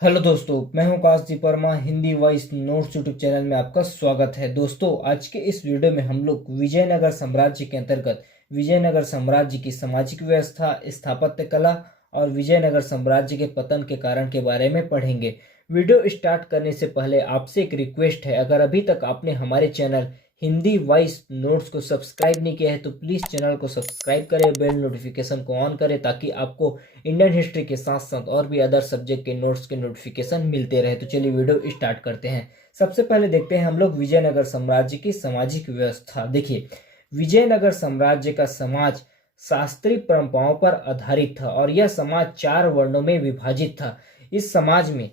Hello दोस्तों, मैं हूं Kashdeep Verma. Hindi voice notes YouTube channel में आपका स्वागत है। दोस्तों, आज के इस वीडियो में हम लोग विजयनगर साम्राज्य के अंतर्गत विजयनगर साम्राज्य की सामाजिक व्यवस्था, स्थापत्य कला और विजयनगर साम्राज्य के पतन के कारण के बारे में पढ़ेंगे। वीडियो स्टार्ट करने से पहले आपसे एक रिक्वेस्ट है, अगर अभी तक आपने हमारे चैनल हिंदी वॉइस नोट्स को सब्सक्राइब नहीं किया है तो प्लीज़ चैनल को सब्सक्राइब करें, बेल नोटिफिकेशन को ऑन करें ताकि आपको इंडियन हिस्ट्री के साथ साथ और भी अदर सब्जेक्ट के नोट्स के नोटिफिकेशन मिलते रहे। तो चलिए वीडियो स्टार्ट करते हैं। सबसे पहले देखते हैं हम लोग विजयनगर साम्राज्य की सामाजिक व्यवस्था। देखिए, विजयनगर साम्राज्य का समाज शास्त्रीय परंपराओं पर आधारित था और यह समाज 4 वर्णों में विभाजित था। इस समाज में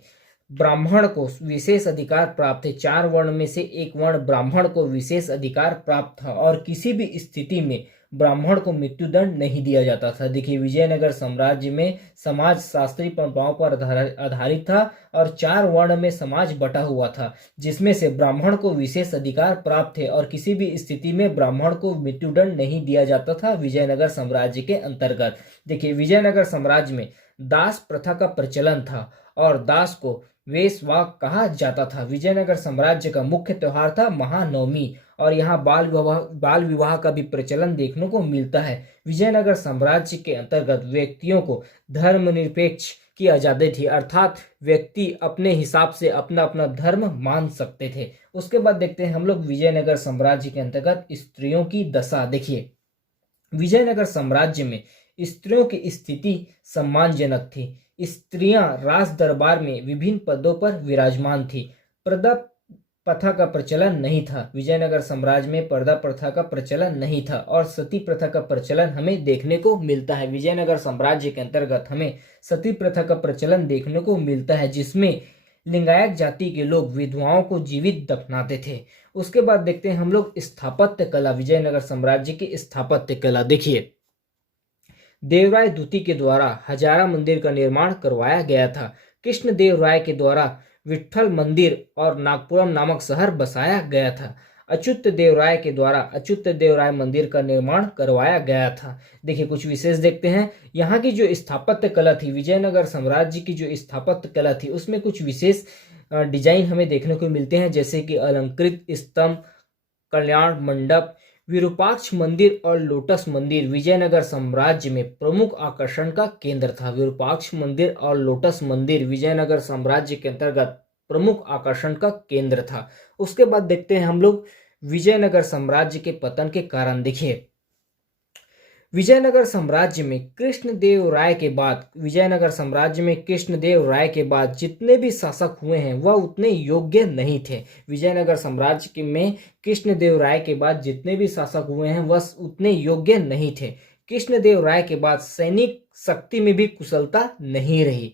ब्राह्मण को विशेष अधिकार प्राप्त थे। 4 वर्ण में से एक वर्ण ब्राह्मण को विशेष अधिकार प्राप्त था और किसी भी स्थिति में ब्राह्मण को मृत्युदंड नहीं दिया जाता था। देखिए, विजयनगर साम्राज्य में समाज शास्त्रीय परंपराओं पर आधारित था और 4 वर्ण में समाज बटा हुआ था, जिसमें से ब्राह्मण को विशेष अधिकार प्राप्त थे और किसी भी स्थिति में ब्राह्मण को मृत्युदंड नहीं दिया जाता था विजयनगर साम्राज्य के अंतर्गत। देखिए, विजयनगर साम्राज्य में दास प्रथा का प्रचलन था और दास को वेश्वाक कहा जाता था। विजयनगर साम्राज्य का मुख्य त्योहार था महानवमी और यहाँ बाल विवाह का भी प्रचलन देखने को मिलता है। विजयनगर साम्राज्य के अंतर्गत व्यक्तियों को धर्मनिरपेक्ष की आजादी थी, अर्थात व्यक्ति अपने हिसाब से अपना अपना धर्म मान सकते थे। उसके बाद देखते हैं हम लोग विजयनगर साम्राज्य के अंतर्गत स्त्रियों की दशा। देखिए, विजयनगर साम्राज्य में स्त्रियों की स्थिति सम्मानजनक थी। स्त्रियां राज दरबार में विभिन्न पदों पर विराजमान थी। पर्दा प्रथा का प्रचलन नहीं था। विजयनगर साम्राज्य में पर्दा प्रथा का प्रचलन नहीं था और सती प्रथा का प्रचलन हमें देखने को मिलता है। विजयनगर साम्राज्य के अंतर्गत हमें सती प्रथा का प्रचलन देखने को मिलता है, जिसमें लिंगायत जाति के लोग विधवाओं को जीवित दफनाते थे। उसके बाद देखते हैं हम लोग स्थापत्य कला। विजयनगर साम्राज्य की स्थापत्य कला। देखिए, देवराय द्वितीय के द्वारा हजारा मंदिर का निर्माण करवाया गया था। कृष्णदेव राय के द्वारा विट्ठल मंदिर और नागपुरम नामक शहर बसाया गया था। अच्युत देव राय के द्वारा अच्युत देव राय मंदिर का निर्माण करवाया गया था। देखिए, कुछ विशेष देखते हैं। यहाँ की जो स्थापत्य कला थी, विजयनगर साम्राज्य की जो स्थापत्य कला थी, उसमें कुछ विशेष डिजाइन हमें देखने को मिलते हैं, जैसे कि अलंकृत स्तंभ, कल्याण मंडप, विरूपाक्ष मंदिर और लोटस मंदिर विजयनगर साम्राज्य में प्रमुख आकर्षण का केंद्र था। विरूपाक्ष मंदिर और लोटस मंदिर विजयनगर साम्राज्य के अंतर्गत प्रमुख आकर्षण का केंद्र था। उसके बाद देखते हैं हम लोग विजयनगर साम्राज्य के पतन के कारण। देखिए, विजयनगर साम्राज्य में कृष्णदेव राय के बाद जितने भी शासक हुए हैं वह उतने योग्य नहीं थे। विजयनगर साम्राज्य में कृष्णदेव राय के बाद जितने भी शासक हुए हैं वह उतने योग्य नहीं थे। कृष्णदेव राय के बाद सैनिक शक्ति में भी कुशलता नहीं रही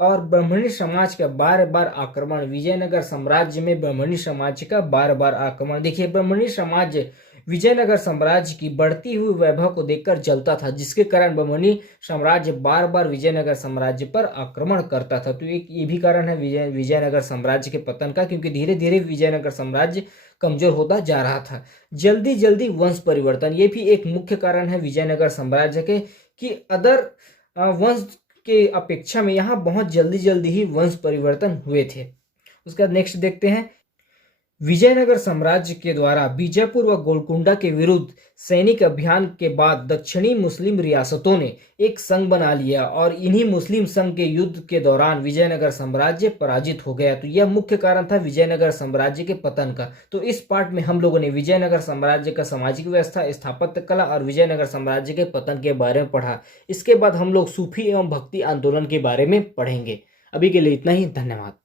और ब्राह्मणी समाज का बार बार आक्रमण। विजयनगर साम्राज्य में ब्राह्मणी समाज का बार बार आक्रमण। देखिए, ब्राह्मणी समाज विजयनगर साम्राज्य की बढ़ती हुई वैभव को देखकर जलता था, जिसके कारण ब्राह्मणी साम्राज्य बार बार विजयनगर साम्राज्य पर आक्रमण करता था। तो एक ये भी कारण है विजयनगर साम्राज्य के पतन का, क्योंकि धीरे धीरे विजयनगर साम्राज्य कमजोर होता जा रहा था। जल्दी जल्दी वंश परिवर्तन, ये भी एक मुख्य कारण है विजयनगर साम्राज्य के, कि अदर वंश के अपेक्षा में यहाँ बहुत जल्दी जल्दी ही वंश परिवर्तन हुए थे। उसके बाद नेक्स्ट देखते हैं। विजयनगर साम्राज्य के द्वारा बीजापुर व गोलकुंडा के विरुद्ध सैनिक अभियान के बाद दक्षिणी मुस्लिम रियासतों ने एक संघ बना लिया और इन्हीं मुस्लिम संघ के युद्ध के दौरान विजयनगर साम्राज्य पराजित हो गया। तो यह मुख्य कारण था विजयनगर साम्राज्य के पतन का। तो इस पार्ट में हम लोगों ने विजयनगर साम्राज्य का सामाजिक व्यवस्था, स्थापत्य कला और विजयनगर साम्राज्य के पतन के बारे में पढ़ा। इसके बाद हम लोग सूफी एवं भक्ति आंदोलन के बारे में पढ़ेंगे। अभी के लिए इतना ही। धन्यवाद।